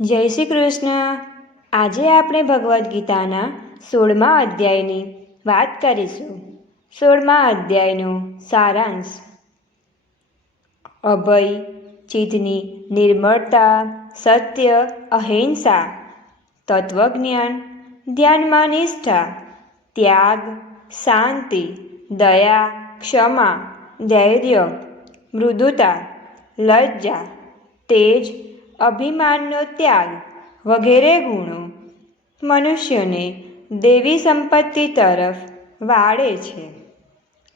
જય શ્રી કૃષ્ણ. આજે આપણે ભગવદ્ ગીતાના 16મા અધ્યાયની વાત કરીશું. 16મા અધ્યાયનો સારાંશ. અભય, ચિત્તની નિર્મળતા, સત્ય, અહિંસા, તત્વજ્ઞાન, ધ્યાનમાં નિષ્ઠા, ત્યાગ, શાંતિ, દયા, ક્ષમા, ધૈર્ય, મૃદુતા, લજ્જા, તેજ, અભિમાનનો ત્યાગ વગેરે ગુણો મનુષ્યને દૈવી સંપત્તિ તરફ વાળે છે.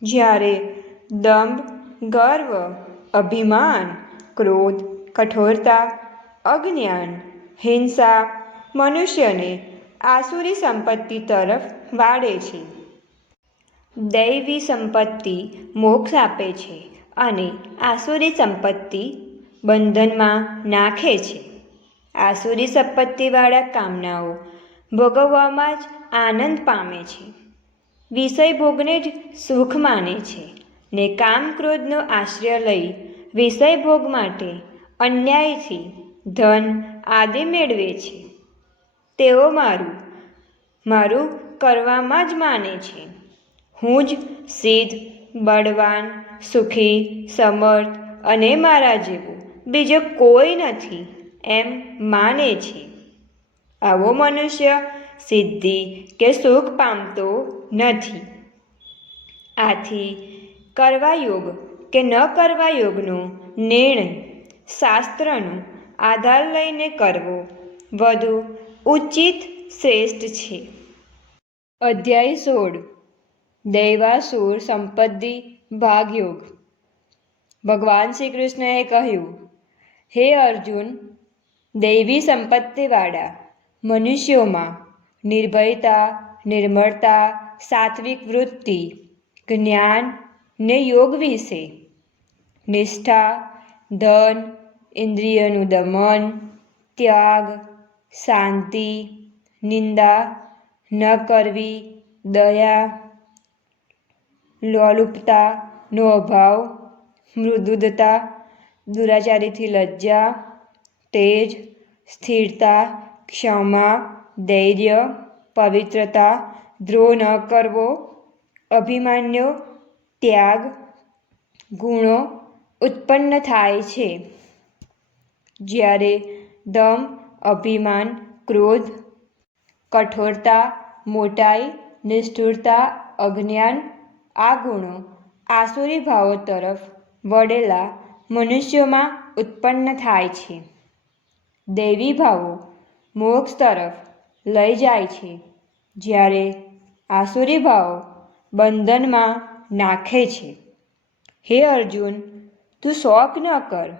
જ્યારે દંભ, ગર્વ, અભિમાન, ક્રોધ, કઠોરતા, અજ્ઞાન, હિંસા મનુષ્યને આસુરી સંપત્તિ તરફ વાળે છે. દૈવી સંપત્તિ મોક્ષ આપે છે અને આસુરી સંપત્તિ બંધનમાં નાખે છે. આસુરી સંપત્તિવાળા કામનાઓ ભોગવવામાં જ આનંદ પામે છે, વિષય ભોગને જ સુખ માને છે ને કામ ક્રોધનો આશ્રય લઈ વિષય ભોગ માટે અન્યાયથી ધન આદિ મેળવે છે. તેઓ મારું કરવામાં જ માને છે. હું જ સિદ્ધ, બળવાન, સુખી, સમર્થ અને મારા જેવું બીજો કોઈ નથી એમ માને છે. આવો મનુષ્ય સિદ્ધિ કે સુખ પામતો નથી. આથી કરવા યોગ કે ન કરવા યોગનો નિર્ણય શાસ્ત્રનો આધાર લઈને કરવો વધુ ઉચિત શ્રેષ્ઠ છે. અધ્યાય 16. દૈવાસુર સંપત્તિ ભાગયોગ. ભગવાન શ્રી કૃષ્ણએ કહ્યું, હે અર્જુન, દૈવી સંપત્તિવાળા મનુષ્યોમાં નિર્ભયતા, નિર્મળતા, સાત્વિક વૃત્તિ, જ્ઞાન ને યોગ વિશે, નિષ્ઠા, ધન, ઇન્દ્રિયનું દમન, ત્યાગ, શાંતિ, નિંદા ન કરવી, દયા, લોલુપતાનો અભાવ, મૃદુતા, દુરાચારીથી લજ્જા, તેજ, સ્થિરતા, ક્ષમા, ધૈર્ય, પવિત્રતા, દ્રોહ ન કરવો, અભિમાનનો ત્યાગ ગુણો ઉત્પન્ન થાય છે. જ્યારે દંભ, અભિમાન, ક્રોધ, કઠોરતા, મોટાઈ, નિષ્ઠુરતા, અજ્ઞાન આ ગુણો આસુરી ભાવો તરફ વળેલા મનુષ્યોમાં ઉત્પન્ન થાય છે. દૈવી ભાવો મોક્ષ તરફ લઈ જાય છે, જ્યારે આસુરી ભાવો બંધનમાં નાખે છે. હે અર્જુન, તું શોક ન કર.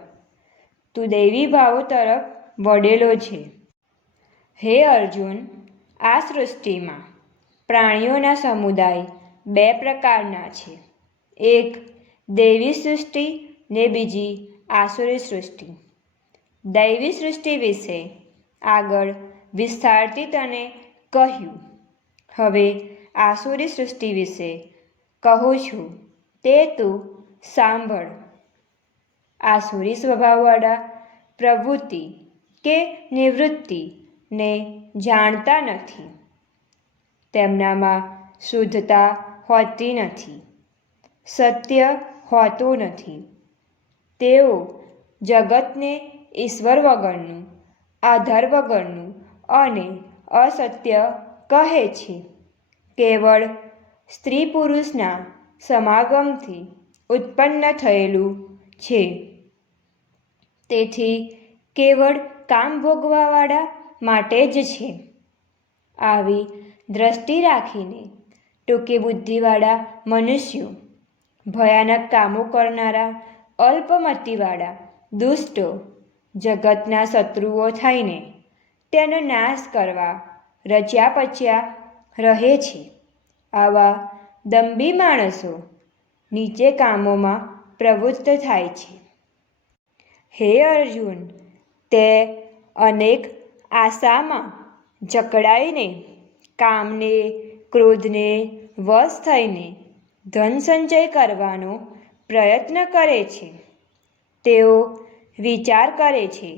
તું દૈવી ભાવો તરફ વળેલો છે. હે અર્જુન, આ સૃષ્ટિમાં પ્રાણીઓના સમુદાય બે પ્રકારના છે. એક દૈવી સૃષ્ટિ ને બીજી આસુરી સૃષ્ટિ. દૈવી સૃષ્ટિ વિશે આગળ વિસ્તારથી તને કહ્યું. હવે આસુરી સૃષ્ટિ વિશે કહું છું તે તું સાંભળ. આસુરી સ્વભાવવાળા પ્રવૃત્તિ કે નિવૃત્તિને જાણતા નથી. તેમનામાં શુદ્ધતા હોતી નથી, સત્ય હોતું નથી. તેઓ જગતને ઈશ્વર વગરનું, આધાર વગરનું અને અસત્ય કહે છે. કેવળ સ્ત્રી પુરુષના સમાગમથી ઉત્પન્ન થયેલું છે. તેથી કેવળ કામ ભોગવાવાળા માટે જ છે. આવી દ્રષ્ટિ રાખીને ટૂંકી બુદ્ધિવાળા મનુષ્યો, ભયાનક કામો કરનારા અલ્પમતિવાળા દુષ્ટો જગતના શત્રુઓ થઈને તેનો નાશ કરવા રચ્યા પચ્યા રહે છે. આવા દંભી માણસો નીચે કામોમાં પ્રવૃત્ત થાય છે. હે અર્જુન, તે અનેક આશામાં જકડાઈને કામને, ક્રોધને વશ થઈને ધન સંચય કરવાનો પ્રયત્ન કરે છે. તેઓ વિચાર કરે છે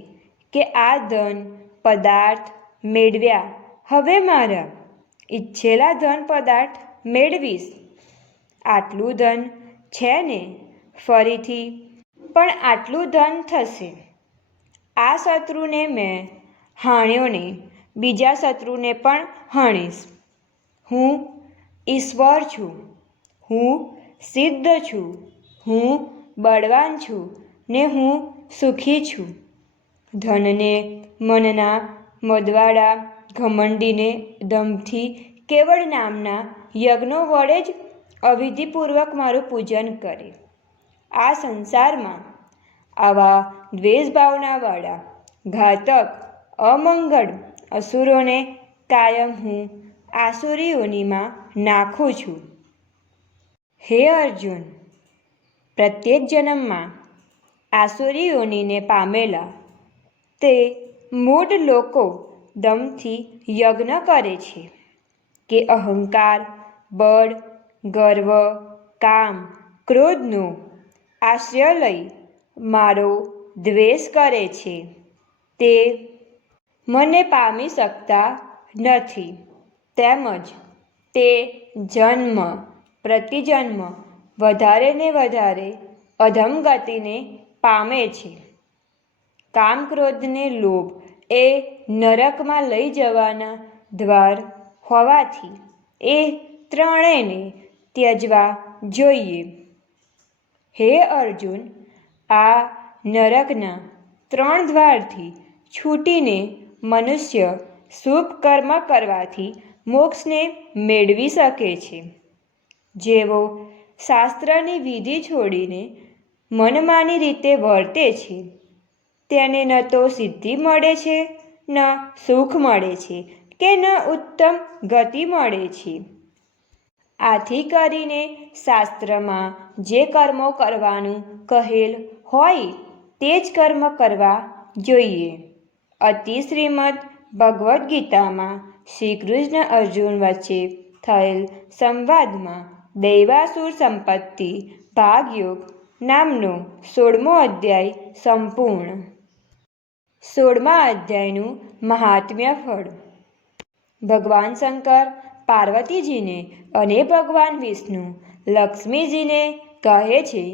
કે આ ધન પદાર્થ મેળવ્યા, હવે મારા ઈચ્છેલા ધન પદાર્થ મેળવીશ. આટલું ધન છે ને, ફરીથી પણ આટલું ધન થશે. આ શત્રુને મેં હાણ્યો ને બીજા શત્રુને પણ હાણીશ. હું ઈશ્વર છું, હું સિદ્ધ છું, હું બળવાન છું ને હું સુખી છું. ધનને મનના મદવાળા ઘમંડીને દંભથી કેવળ નામના યજ્ઞો વડે જ અવિધિપૂર્વક મારું પૂજન કરે. આ સંસારમાં આવા દ્વેષભાવનાવાળા ઘાતક અમંગળ અસુરોને કાયમ હું આસુરી યોનિમાં નાખું છું. હે અર્જુન, પ્રત્યેક જન્મમાં આસુરી યોનિને પામેલા તે મૂઢ લોકો દમથી યજ્ઞ કરે છે કે અહંકાર, બળ, ગર્વ, કામ, ક્રોધનો આશ્રય લઈ મારો દ્વેષ કરે છે. તે મને પામી શકતા નથી, તેમજ તે જન્મ પ્રતિજન્મ વધારે ને વધારે અધમગતિને પામે છે. કામ, ક્રોધને લોભ એ નરકમાં લઈ જવાના દ્વાર હોવાથી એ ત્રણેયને ત્યજવા જોઈએ. હે અર્જુન, આ નરકના 3 દ્વારથી છૂટીને મનુષ્ય શુભ કર્મ કરવાથી મોક્ષને મેળવી શકે છે. જેઓ શાસ્ત્રની વિધિ છોડીને મનમાની રીતે વર્તે છે તેને ન તો સિદ્ધિ મળે છે, ન સુખ મળે છે કે ન ઉત્તમ ગતિ મળે છે. આથી કરીને શાસ્ત્રમાં જે કર્મો કરવાનું કહેલ હોય તે જ કર્મ કરવા જોઈએ. અતિ શ્રીમદ ભગવદ્ ગીતામાં શ્રી કૃષ્ણ અર્જુન વચ્ચે થયેલ સંવાદમાં દૈવાસુર સંપત્તિ ભાગયોગ નામનો 16મો અધ્યાય સંપૂર્ણ. 16મા અધ્યાયનું મહાત્મ્ય ફળ. ભગવાન શંકર પાર્વતીજીને અને ભગવાન વિષ્ણુ લક્ષ્મીજીને કહે છે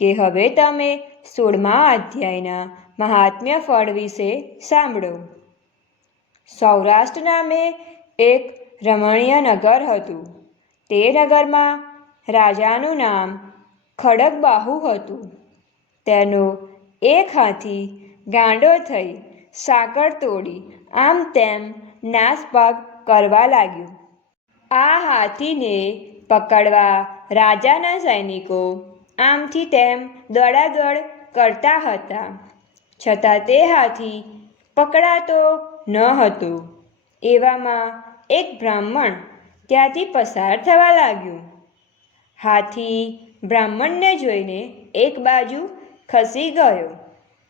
કે હવે તમે 16મા અધ્યાયના મહાત્મ્ય ફળ વિશે સાંભળો. સૌરાષ્ટ્ર નામે એક રમણીય નગર હતું. તે નગરમાં રાજાનું નામ ખડગબાહુ હતું. તેનો એક હાથી ગાંડો થઈ સાંકળ તોડી આમ તેમ નાસભાગ કરવા લાગ્યો. આ હાથીને પકડવા રાજાના સૈનિકો આમથી તેમ દોડાદોડ કરતા હતા, છતાં તે હાથી પકડાતો ન હતો. એવામાં એક બ્રાહ્મણ ત્યાંથી પસાર થવા લાગ્યો. હાથી બ્રાહ્મણને જોઈને એક બાજુ ખસી ગયો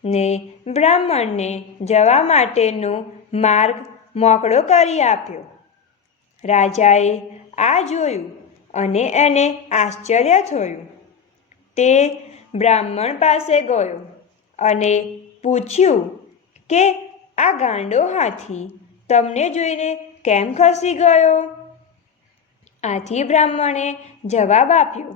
ને બ્રાહ્મણને જવા માટેનો માર્ગ મોકળો કરી આપ્યો. રાજાએ આ જોયું અને એને આશ્ચર્ય થયું. તે બ્રાહ્મણ પાસે ગયો અને પૂછ્યું કે આ ગાંડો હાથી તમને જોઈને કેમ ખસી ગયો? આથી બ્રાહ્મણે જવાબ આપ્યો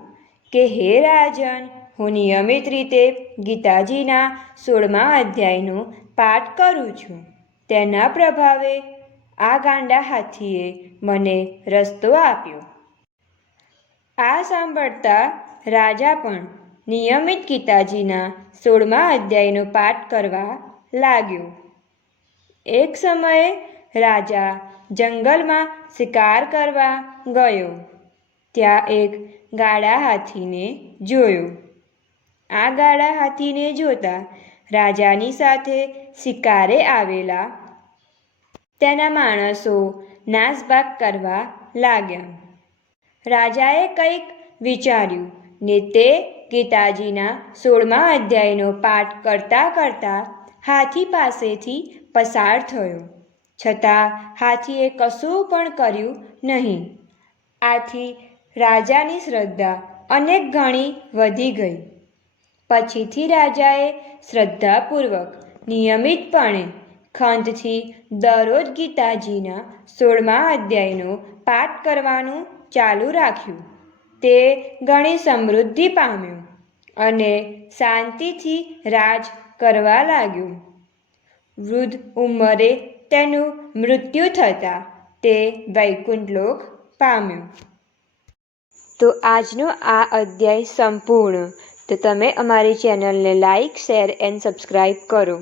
કે હે રાજન, હું નિયમિત રીતે ગીતાજીના 16મા અધ્યાયનો પાઠ કરું છું. તેના પ્રભાવે આ ગાંડા હાથીએ મને રસ્તો આપ્યો. આ સાંભળતા રાજા પણ નિયમિત ગીતાજીના 16મા અધ્યાયનો પાઠ કરવા લાગ્યો. એક સમયે રાજા જંગલમાં શિકાર કરવા ગયો. ત્યાં એક ગાડા હાથીને જોયો. આ ગાડા હાથીને જોતા રાજાની સાથે શિકારે આવેલા તેના માણસો નાસભાગ કરવા લાગ્યા. રાજાએ કંઈક વિચાર્યું ને તે ગીતાજીના 16મા અધ્યાયનો પાઠ કરતાં કરતાં હાથી પાસેથી પસાર થયો, છતાં હાથીએ કશું પણ કર્યું નહીં. આથી રાજાની શ્રદ્ધા અનેક ગણી વધી ગઈ. પછીથી રાજાએ શ્રદ્ધાપૂર્વક નિયમિતપણે ખંતથી દરરોજ ગીતાજીના 16મા અધ્યાયનો પાઠ કરવાનું ચાલુ રાખ્યું. તે ઘણી સમૃદ્ધિ પામ્યું અને શાંતિથી રાજ કરવા લાગ્યું. વૃદ્ધ ઉંમરે તેનું મૃત્યુ થતાં તે વૈકુંઠ લોક પામ્યો. તો આજનો આ અધ્યાય સંપૂર્ણ. તો તમે અમારી ચેનલને લાઈક, શેર એન્ડ સબસ્ક્રાઈબ કરો.